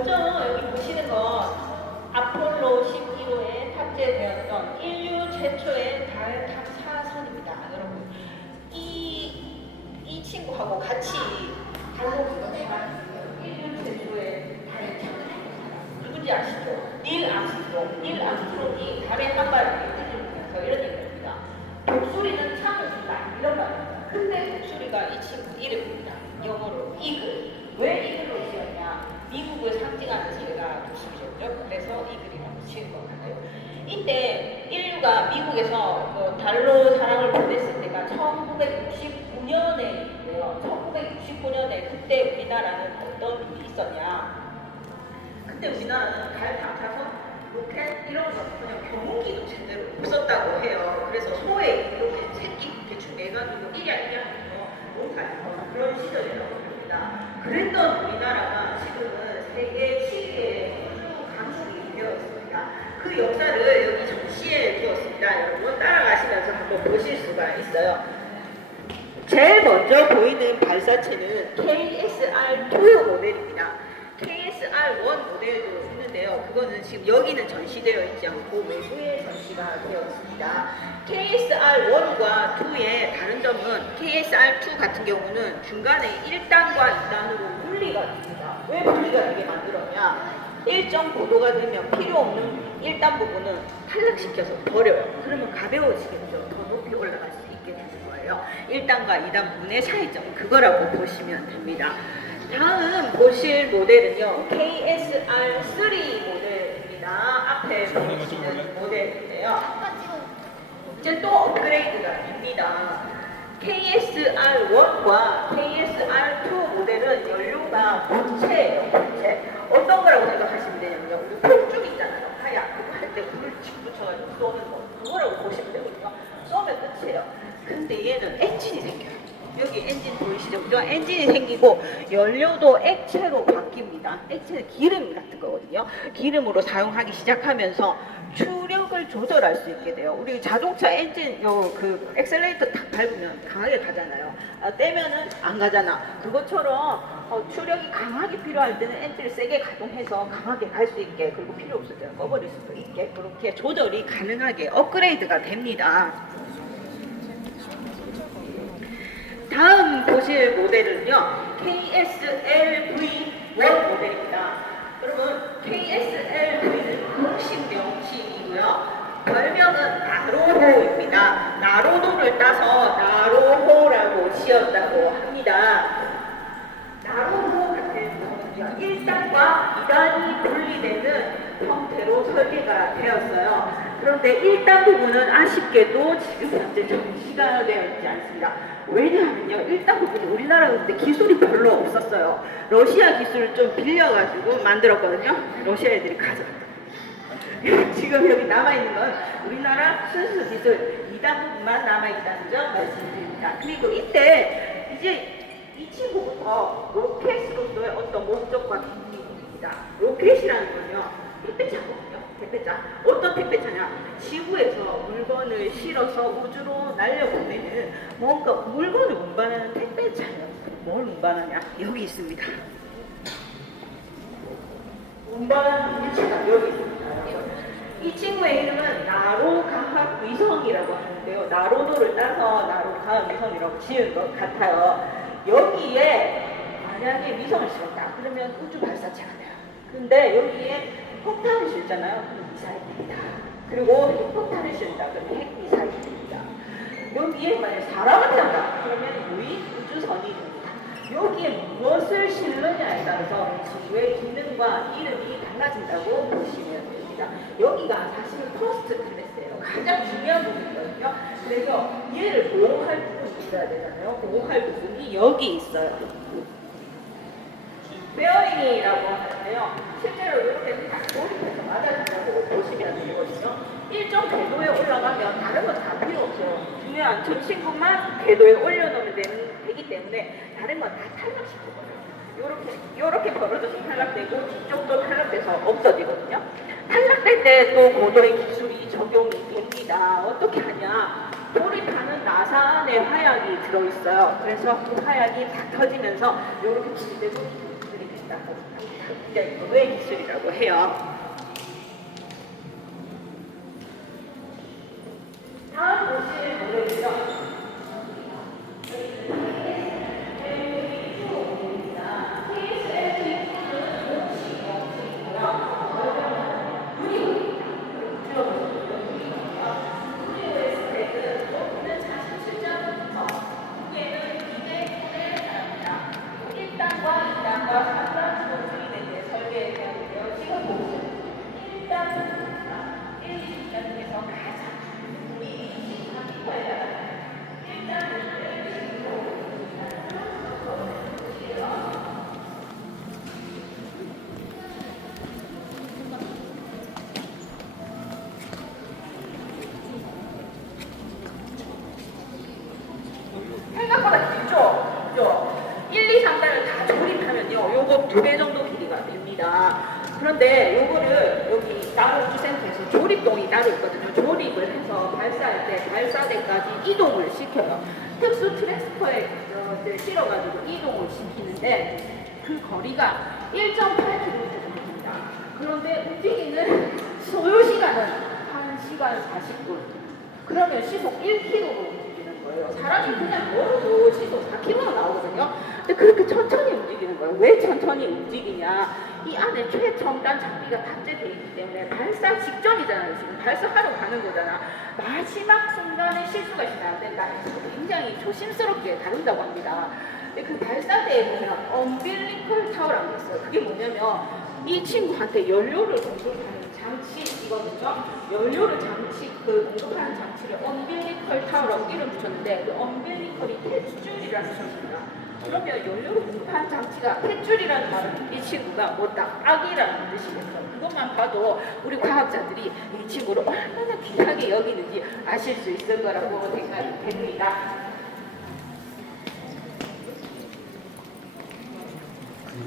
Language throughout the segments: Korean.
먼저 여기 보시는 건 아폴로 12호에 탑재되었던 인류 최초의 달 탐사선입니다. 여러분, 이 친구하고 같이 달로 건너간 인류 최초의 달에 착륙한 사람 누군지 아시죠? 닐 암스트롱. 닐 암스트롱이 달에 한 발을 들이면서 이런 얘기를 합니다. 독수리는 창을 준다, 이런 말입니다. 근데 독수리가 이 친구 이름입니다. 영어로 이글. 왜 이글로 지었냐? 미국을 상징하는 새가 독수리였죠. 그래서 이글이라고 지은 것 같아요. 이때 인류가 미국에서 달로 사람을 보냈을 때가 1969년에인데요. 1969년에 그때 우리나라는 어떤 일이 있었냐? 그때 우리나라는 달 탐사선, 로켓 이런 거 그냥 경운기도 제대로 없었다고 해요. 그래서 소에 이렇게 새끼 대충 내가지고 이랴 하면서 농사짓는 그런 시절이라고 합니다. 그랬던 우리나라가 지금은 세계 7위의 우주 강국이 되었습니다. 그 역사를 여기 전시해 두었습니다. 여러분 따라가시면서 한번 보실 수가 있어요. 제일 먼저 보이는 발사체는 KSR-2 모델입니다. KSR-1 모델도 있는데요. 그거는 지금 여기는 전시되어 있지 않고 외부에 전시가 되어 있습니다. KSR-1과 2의 다른 점은 KSR-2 같은 경우는 중간에 1단과 2단으로 분리가 됩니다. 왜 분리가 되게 만들었냐? 일정 고도가 되면 필요 없는 1단 부분은 탈락시켜서 버려요. 그러면 가벼워지겠죠. 더 높이 올라갈 수 있게 되는 거예요. 1단과 2단 부분의 차이점, 그거라고 보시면 됩니다. 다음 보실 모델은요, KSR-3 모델입니다. 앞에 보시는 모델인데요. 이제 또 업그레이드가 됩니다. KSR-1과 KSR-2 모델은 연료가 본체예요, 본체. 어떤 거라고 생각하시면 되냐면요. 우리 폭죽 있잖아요. 하얀. 그거 할 때 불을 칙 붙여가지고 쏘는 거. 그거라고 보시면 되거든요. 쏘면 끝이에요. 근데 얘는 엔진이 생겨요. 여기 엔진 보이시죠? 그죠? 엔진이 생기고 연료도 액체로 바뀝니다. 액체는 기름 같은 거거든요. 기름으로 사용하기 시작하면서 추력을 조절할 수 있게 돼요. 우리 자동차 엔진 그 엑셀레이터 탁 밟으면 강하게 가잖아요. 떼면은 안 가잖아. 그것처럼 추력이 강하게 필요할 때는 엔진을 세게 가동해서 강하게 갈 수 있게, 그리고 필요 없을 때는 꺼버릴 수도 있게, 그렇게 조절이 가능하게 업그레이드가 됩니다. 다음 보실 모델은요, KSLV-1 모델입니다. 여러분, KSLV는 공식 명칭이고요. 별명은 나로호입니다. 나로도를 따서 나로호라고 지었다고 합니다. 나로호 같은 경우는요, 1단과 2단이 분리되는 형태로 설계가 되었어요. 그런데 1단 부분은 아쉽게도 지금 현재 전시가 되어 있지 않습니다. 왜냐하면요, 1단 부분이 우리나라 그때 기술이 별로 없었어요. 러시아 기술을 좀 빌려가지고 만들었거든요. 러시아 애들이 가져갔어요. 지금 여기 남아있는 건 우리나라 순수 기술 2단 부분만 남아있다는 점 말씀드립니다. 그리고 이때 이제 이 친구부터 로켓으로서의 어떤 목적과 기능입니다. 로켓이라는 건요, 택배차거든요. 택배차. 어떤 택배차냐? 지구에서 물건을 실어서 우주로 날려보내는 뭔가 물건을 운반하는 택배차예요. 뭘 운반하냐? 여기 있습니다. 운반하는 물체가 여기 있습니다. 이 친구의 이름은 나로과학위성이라고 하는데요. 나로도를 따서 나로과학위성이라고 지은 것 같아요. 여기에 만약에 위성을 씌웠다 그러면 우주 발사체가 돼요. 근데 여기에 폭탄을 씌웠잖아요. 그럼 미사일입니다. 그리고 폭탄을 씌운다 그러면 핵미사일입니다. 여기에 만약에 사람을 태운다 그러면 유인 우주선이 됩니다. 여기에 무엇을 실느냐에 따라서 지구의 기능과 이름이 달라진다고 보시면 됩니다. 여기가 사실은 퍼스트 클래스예요. 가장 중요한 부분이거든요. 그래서 얘를 보호할 부분이 있어야 되잖아요. 보호할 부분이 여기 있어요. 베어링이라고 하는데요. 실제로 이렇게 딱 조립해서 맞아준다고 보시면 되거든요. 일정 궤도에 올라가면 다른 건 다 필요 없어요. 중요한 저 친구만 궤도에 올려놓으면 되기 때문에 다른 건 다 탈락시키거든요. 요렇게 벌어져서 탈락되고 뒤쪽도 탈락돼서 없어지거든요. 탈락될 때 또 고도의 기술이 적용이 됩니다. 어떻게 하냐? 조립하는 나사 안에 화약이 들어있어요. 그래서 그 화약이 다 터지면서 이렇게 분리되고 기술이 된다고 합니다. 굉장히 의외의 기술이라고 해요. 다음 보실 모델은요. 생각보다 길죠? 그죠? 1, 2, 3단을 다 조립하면요. 요거 2배 정도 길이가 됩니다. 그런데 요거를 여기 따로 우주센터에서 조립동이 따로 있거든요. 조립을 해서 발사할 때 발사대까지 이동을 시켜요. 특수 트랜스퍼에 실어가지고 이동을 시키는데 그 거리가 1.8km 정도 됩니다. 그런데 움직이는 소요 시간은 1시간 40분. 그러면 시속 1km로 거예요. 사람이 그냥 걸어도 시속 4km가 나오거든요. 근데 그렇게 천천히 움직이는 거예요. 왜 천천히 움직이냐? 이 안에 최첨단 장비가 탑재되어 있기 때문에 발사 직전이잖아요. 지금 발사하러 가는 거잖아. 마지막 순간에 실수가 있으면 안 된다 해서 굉장히 조심스럽게 다룬다고 합니다. 근데 그 발사대에 보면 엄빌리컬 타워라는 게 있어요. 그게 뭐냐면 이 친구한테 연료를 공급하는 장치이거든요. 연료를 공급하는 장치를 엄빌리컬 타워라고 이름 붙였는데 그 엄빌리컬이 탯줄이라는 뜻입니다. 그러면 연료를 공급하는 장치가 탯줄이라는 말은 이 친구가 뭐다 악이라는 뜻이겠죠. 그것만 봐도 우리 과학자들이 이 친구를 얼마나 귀하게 여기는지 아실 수 있을 거라고 생각이 됩니다.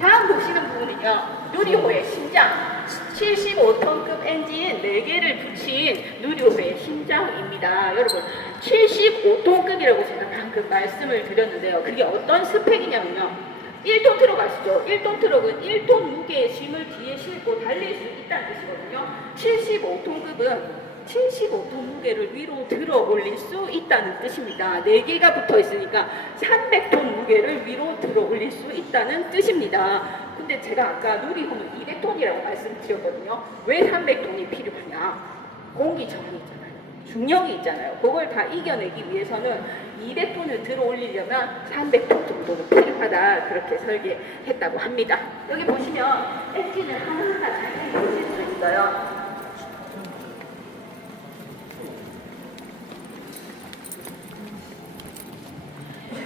다음 보시는 부분은요. 누리호의 심장 75톤급 엔진 4개를 붙인 누리호의 심장입니다. 여러분 75톤급이라고 제가 방금 말씀을 드렸는데요. 그게 어떤 스펙이냐면요. 1톤 트럭 아시죠? 1톤 트럭은 1톤 무게의 짐을 뒤에 싣고 달릴 수 있다는 뜻이거든요. 75톤급은 75톤 무게를 위로 들어 올릴 수 있다는 뜻입니다. 4개가 붙어 있으니까 300톤 무게를 위로 들어 올릴 수 있다는 뜻입니다. 근데 제가 아까 누리호는 200톤이라고 말씀드렸거든요. 왜 300톤이 필요하냐? 공기저항이 있잖아요. 중력이 있잖아요. 그걸 다 이겨내기 위해서는 200톤을 들어 올리려면 300톤 정도는 필요하다. 그렇게 설계했다고 합니다. 여기 보시면 엔진을 하나하나 잘 보실 수 있어요.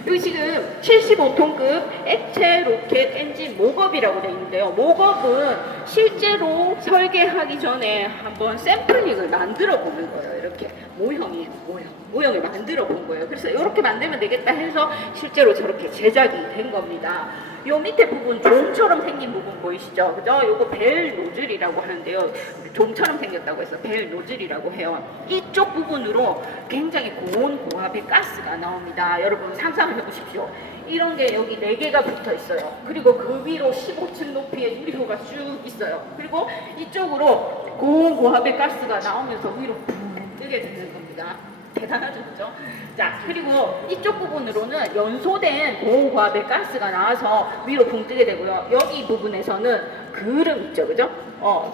여기 지금 75톤급 액체 로켓 엔진 목업이라고 되어 있는데요. 목업은 실제로 설계하기 전에 한번 샘플링을 만들어 보는 거예요. 이렇게 모형을 만들어 본 거예요. 그래서 이렇게 만들면 되겠다 해서 실제로 저렇게 제작이 된 겁니다. 요 밑에 부분 종처럼 생긴 부분 보이시죠? 그죠? 요거 벨 노즐이라고 하는데요. 종처럼 생겼다고 해서 벨 노즐이라고 해요. 이쪽 부분으로 굉장히 고온고압의 가스가 나옵니다. 여러분 상상을 해보십시오. 이런 게 여기 4개가 붙어 있어요. 그리고 그 위로 15층 높이의 누리호가 쭉 있어요. 그리고 이쪽으로 고온고압의 가스가 나오면서 위로 붕 뜨게 되는 겁니다. 대단하죠, 그죠? 자, 그리고 이쪽 부분으로는 연소된 고온고압의 가스가 나와서 위로 붕 뜨게 되고요. 여기 부분에서는 그름 있죠, 그죠?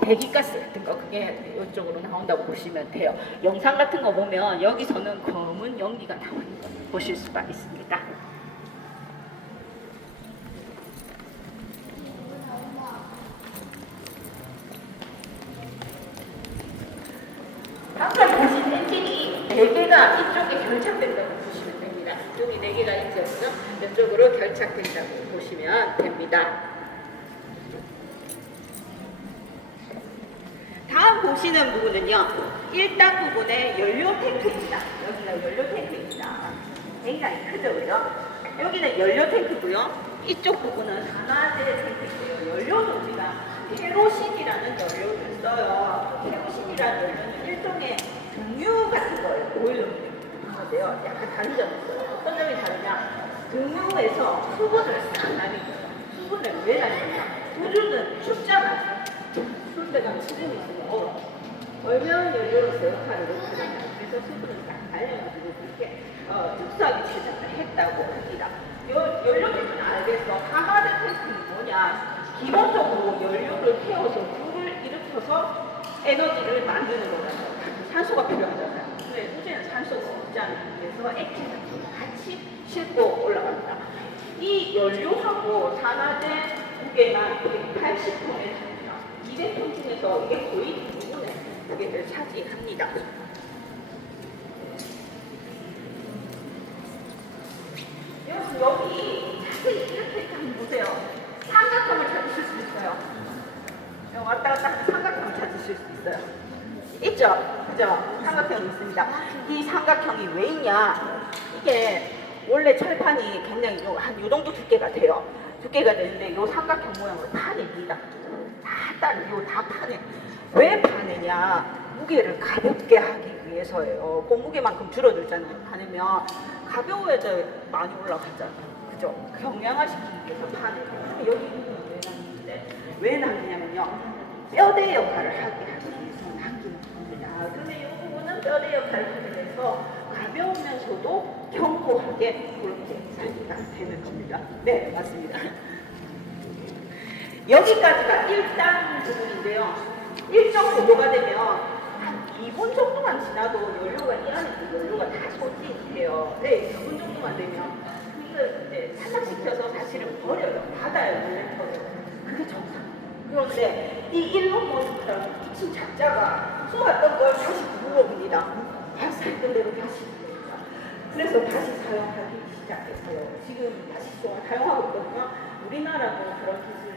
배기가스 같은 거, 그게 이쪽으로 나온다고 보시면 돼요. 영상 같은 거 보면 여기서는 검은 연기가 나오는 거 보실 수가 있습니다. 방금 보신 엔진이 4개가 이쪽에 결착된다고 보시면 됩니다. 이쪽이 4개가 있죠. 이쪽으로 결착된다고 보시면 됩니다. 다음 보시는 부분은요. 1단 부분의 연료 탱크입니다. 여기가 연료 탱크입니다. 굉장히 크죠, 그죠? 여기는 연료 탱크고요. 이쪽 부분은 산화제 탱크인데요. 연료는 우리가 케로신이라는 연료를 써요. 케로신이라는 연료는 일종의 등유 같은 거예요. 오일로 하는데요. 약간 다른 점이 있어요. 어떤 점이 다르냐? 등유에서 수분을 싹 나는 거예요. 수분을 왜 나느냐? 우주는 춥잖아. 추울 때가 수분이 있으면 얼면 연료로서 역할을 못하잖아요. 그래서 수분을 딱 달려가지고 그렇게 특수하게 제작을 했다고 합니다. 연료는 알겠어. 산화제 탱크는 뭐냐? 기본적으로 연료를 태워서 불을 일으켜서 에너지를 만드는 거라서 산소가 필요하잖아요. 근데 소재는 산소가 없잖아요. 그래서 액체 같은 거 같이 싣고 올라갑니다. 이 연료하고 산화제 무게가 180톤에 됩니다. 200톤 중에서 이게 거의 대부분의 무게를 차지합니다. 여기 자세히 이렇게 한번 보세요. 삼각형을 찾으실 수 있어요. 왔다 갔다 하는 삼각형을 찾으실 수 있어요. 있죠? 그죠? 삼각형이 있습니다. 이 삼각형이 왜 있냐? 이게 원래 철판이 굉장히 한 요 정도 두께가 돼요. 두께가 되는데 이 삼각형 모양으로 파냅니다. 다 파내. 왜 파내냐? 무게를 가볍게 하기 위해서예요. 몸무게만큼 줄어들잖아요. 파내면 가벼워야 많이 올라가잖아요. 그죠? 경량화시키기 위해서 파내고. 여기 부분은 왜 남기는데? 왜 남기냐면요. 뼈대 역할을 하기 위해서 남기는 겁니다. 근데 이 부분은 뼈대 역할을 하기 위해서 가벼우면서도 견고하게 그렇게 설계가 되는 겁니다. 네, 맞습니다. 여기까지가 1단 부분인데요. 일정 정도가 되면 한 2분 정도만 지나도 연료가 이 안에 연료가 다 소진이 돼요. 네, 2분 정도만 되면 이걸 이제 탈락시켜서 사실은 버려요. 닫아요. 원래 버려요. 그게 정상. 그런데 이 일론 머스크라는 미친 작자가 쏘았던 걸 다시 물어봅니다. 발사했던 대로 다시 물어봅니다. 그래서 다시 사용하기 시작했어요. 지금 다시 사용하고 있거든요. 우리나라도 그런 기술을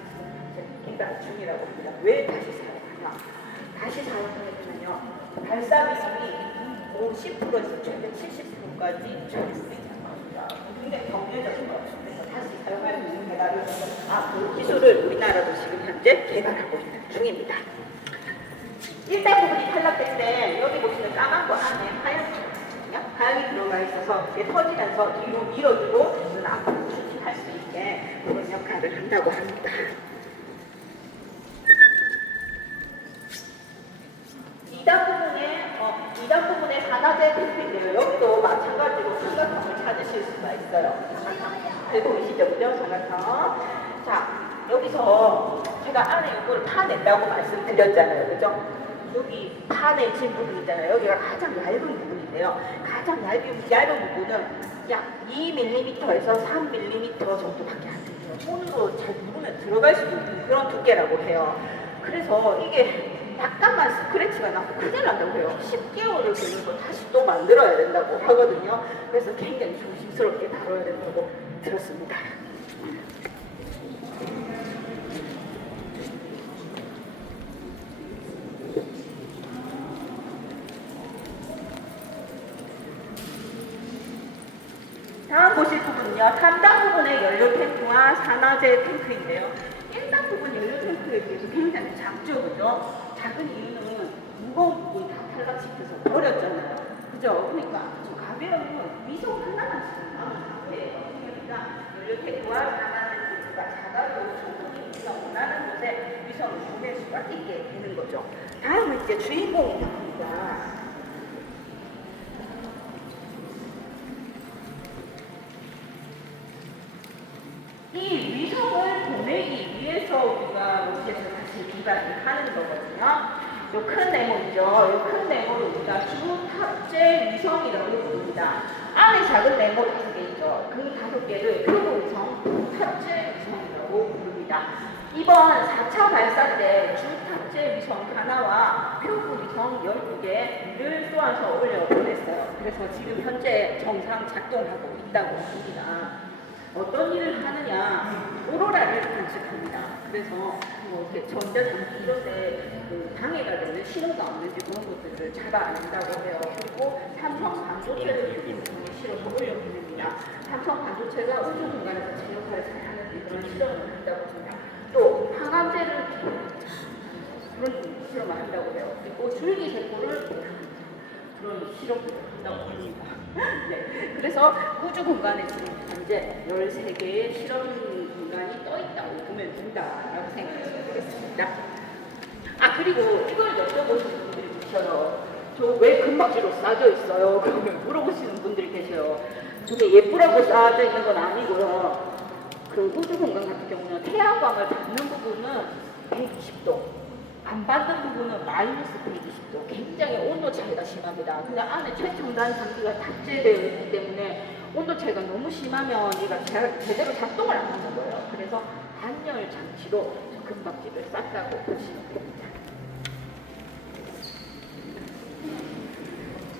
지금 개발 중이라고 합니다. 왜 다시 사용하냐? 다시 사용하게 되면요. 발사 비용이 50%에서 최대 70%까지 절약이 됩니다. 굉장히 경제적인 것 같습니다. 다시 사용할 수 있는 개발을 그 기술을 우리나라도 지금 현재 개발하고 있는 중입니다. 1단 부분이 탈락될 때 여기 보시면 까만 거 안에 하얀 거 있거든요. 하얀이 들어가 있어서 이게 터지면서 뒤로 밀어주고 눈 앞으로 추진할 수 있게 그런 역할을 한다고 합니다. 2단 부분에 산화제 탱크인데요. 여기도 마찬가지로 삼각형을 찾으실 수가 있어요. 알고 계시죠? 그죠? 삼각형. 자, 여기서 제가 안에 이걸 파낸다고 말씀드렸잖아요. 그죠? 여기 파내진 부분 있잖아요. 여기가 가장 얇은 부분인데요. 가장 얇은 부분은 약 2mm에서 3mm 정도밖에 안 돼요. 손으로 잘 누르면 들어갈 수도 있는 그런 두께라고 해요. 그래서 이게 약간만 스크래치가 나고 큰일 난다고 해요. 10개월을 걸려서 다시 또 만들어야 된다고 하거든요. 그래서 굉장히 조심스럽게 다뤄야 된다고 들었습니다. 다음 보실 부분은요. 3단 부분의 연료 탱크와 산화제 탱크인데요. 1단 부분 연료 탱크에 비해서 굉장히 작죠. 그죠? 작은 이유는 무거운 부분 다 탈락시켜서 버렸잖아요. 그죠? 그러니까 아주 가벼운 위성 하나만 쓰는 거예요. 그러니까 연료 탱크와 산화제 탱크가 작아도 충분히 우리가 원하는 곳에 위성을 보낼 수가 있게 되는 거죠. 다음은 이제 주인공이 나옵니다. 이 위성을 보내기 위해서 우리가 로켓을 다시 기반을 하는 거거든요. 요 큰 네모이죠. 요 큰 네모를 우리가 주 탑재 위성이라고 부릅니다. 안에 작은 네모 5개 있죠. 그 5개를 표고 위성, 탑재 위성이라고 부릅니다. 이번 4차 발사 때 주 탑재 위성 하나와 표고 위성 12개를 쏘아서 올려 보냈어요. 그래서 지금 현재 정상 작동하고 있다고 합니다. 어떤 일을 하느냐, 오로라를 관측합니다. 그래서 뭐 이렇게 전자장치 이런데 방해가 되는 신호가 없는지 그런 것들을 잡아낸다고 해요. 그리고 삼성 반도체를 실어서 올려보냅니다. 삼성 반도체가 우주 공간에서 제 역할을 잘 하는지 그런 실험을 한다고 합니다. 또 항암제를 그런 실험을 한다고 해요. 그리고 줄기세포를 그런 실험을 한다고 합니다. 네, 그래서 우주 공간에 지금 현재 13개의 실험 공간이 떠 있다고 보면 된다라고 생각하시면 되겠습니다. 아, 그리고 이걸 여쭤보시는 분들이 계셔요. 저 왜 금박지로 싸져 있어요? 그러면 물어보시는 분들이 계셔요. 저게 예쁘라고 싸져 있는 건 아니고요. 그 우주 공간 같은 경우는 태양광을 받는 부분은 120도, 안 받는 부분은 마이너스 120도. 굉장히 온도 차이가 심합니다. 근데 안에 최첨단 장비가 탑재되어 있기 때문에 온도 차이가 너무 심하면 얘가 제대로 작동을 안 하는 거예요. 그래서 단열 장치로 금박지를 쌌다고 보시면 됩니다.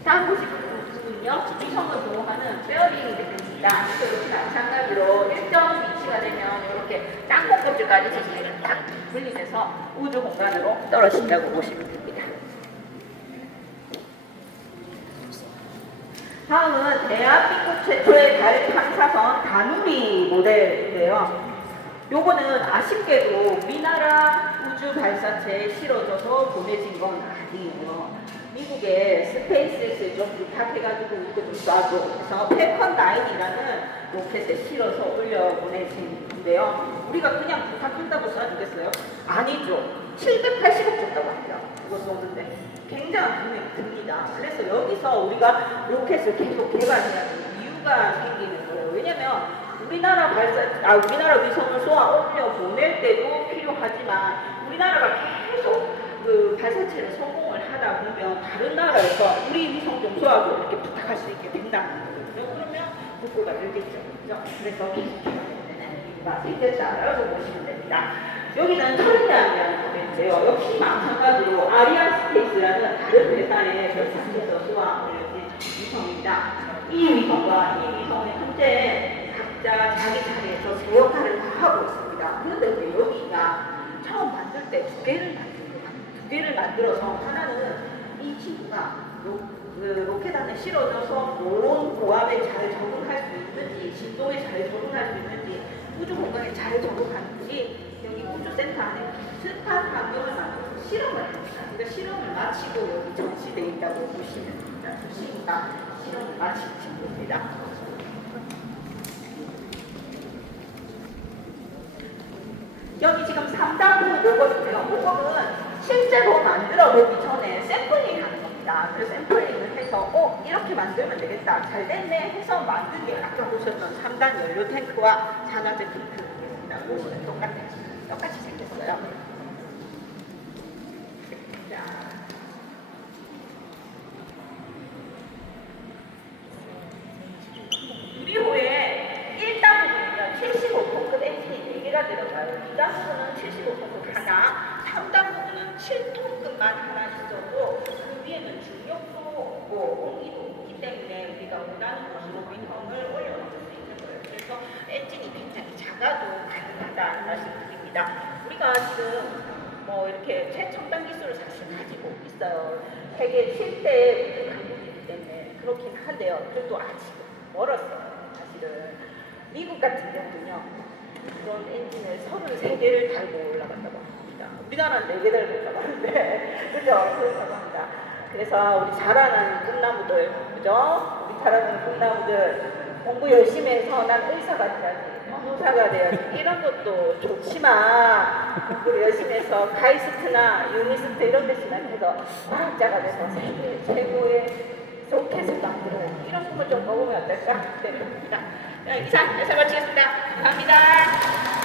다음 보시는 부분은요, 위성을 보호하는 베어링이 됩니다. 이렇게 마찬가지로 일정 위치가 되면 이렇게 땅콩 껍질까지 지시를 딱 분리돼서 우주 공간으로 떨어진다고 보시면 됩니다. 다음은 대한민국 최초의 달 탐사선 다누리 모델인데요. 요거는 아쉽게도 우리나라 우주 발사체에 실어져서 보내진 건 아니에요. 미국의 스페이스X에 좀 부탁해가지고 이거 좀 쏴줘. 그래서 펠컨 9이라는 로켓에 실어서 올려 보내진 건데요. 우리가 그냥 부탁한다고 쏴주겠어요? 아니죠. 780억 줬다고 합니다. 이거 쏘는데 굉장한 금액이 듭니다. 그래서 여기서 우리가 로켓을 계속 개발해야 되는 이유가 생기는 거예요. 왜냐면 우리나라 위성을 쏘아 올려 보낼 때도 필요하지만 우리나라가 계속 그 발사체를 성공을 하다 보면 다른 나라에서 우리 위성 좀 쏘아줘 이렇게 부탁할 수 있게 된다는 거거든요. 그러면 복구가 늘겠죠. 그렇죠? 그래서 계속 되는 이유가 생겼다라고 보시면 됩니다. 여기는 터린다이라는 모델인데요. 역시 마찬가지로 아리안 스페이스라는 다른 회사의 발사체에서 쏘아 올려진 위성입니다. 이 위성과 이 위성은 현재 각자 자기 자리에서 제 역할을 다 하고 있습니다. 그런데 여기가 처음 만들 때 두 개를 만들어서 하나는 이 친구가 로켓 안에 실어져서 이런 고압에 잘 적응할 수 있는지, 진동에 잘 적응할 수 있는지, 우주 공간에 잘 적응하는지 여기 우주센터 안에 비슷한 환경을 만들어서 실험을 합니다. 그러니까 실험을 마치고 여기 전시되어 있다고 보시면 됩니다. 친구가 실험을 마친 친구입니다. 여기 지금 3단부 요거는요. 요거는 실제로 만들어 보기 전에 샘플링 하는 겁니다. 그래서 샘플링을 해서 이렇게 만들면 되겠다. 잘 됐네 해서 만든 게 아까 보셨던 3단 연료 탱크와 산화제 탱크입니다. 요거는 똑같이 생겼어요. 자. 유리호에 1단부는요 75톤급 엔진이 4개가 들어가요. 2단부는 75톤급 하나, 3단부는 7톤급만 하나 있어도 그 위에는 중력도 없고 공기도 없기 때문에 우리가 5단부로 위성을 올려놓을 수 있는 거예요. 그래서 엔진이 굉장히 작아도 가능하다는 말씀드립니다. 우리가 지금 이렇게 최첨단 기술을 사실 가지고 있어요. 세계 7대 강국이기 때문에 그렇긴 한데요. 그래도 아직 멀었어요. 사실은 미국 같은 경우는요. 그런 엔진을 33개를 달고 올라간다고 합니다. 우리나라는 4개 달고 올라가는데 그죠? 그렇다고 합니다. 그래서 우리 자라나는 꿈나무들, 그죠? 우리 자라나는 꿈나무들 공부 열심히 해서 난 의사가 돼야지, 변호사가 돼야지 이런 것도 좋지만 공부를 열심히 해서 카이스트나 유니스트 이런 데 진학해서 과학자가 돼서 세계 최고의 로켓을 만들어요. 이런 부분 좀 먹으면 어떨까? 네, 이상 해설 마치겠습니다. 감사합니다.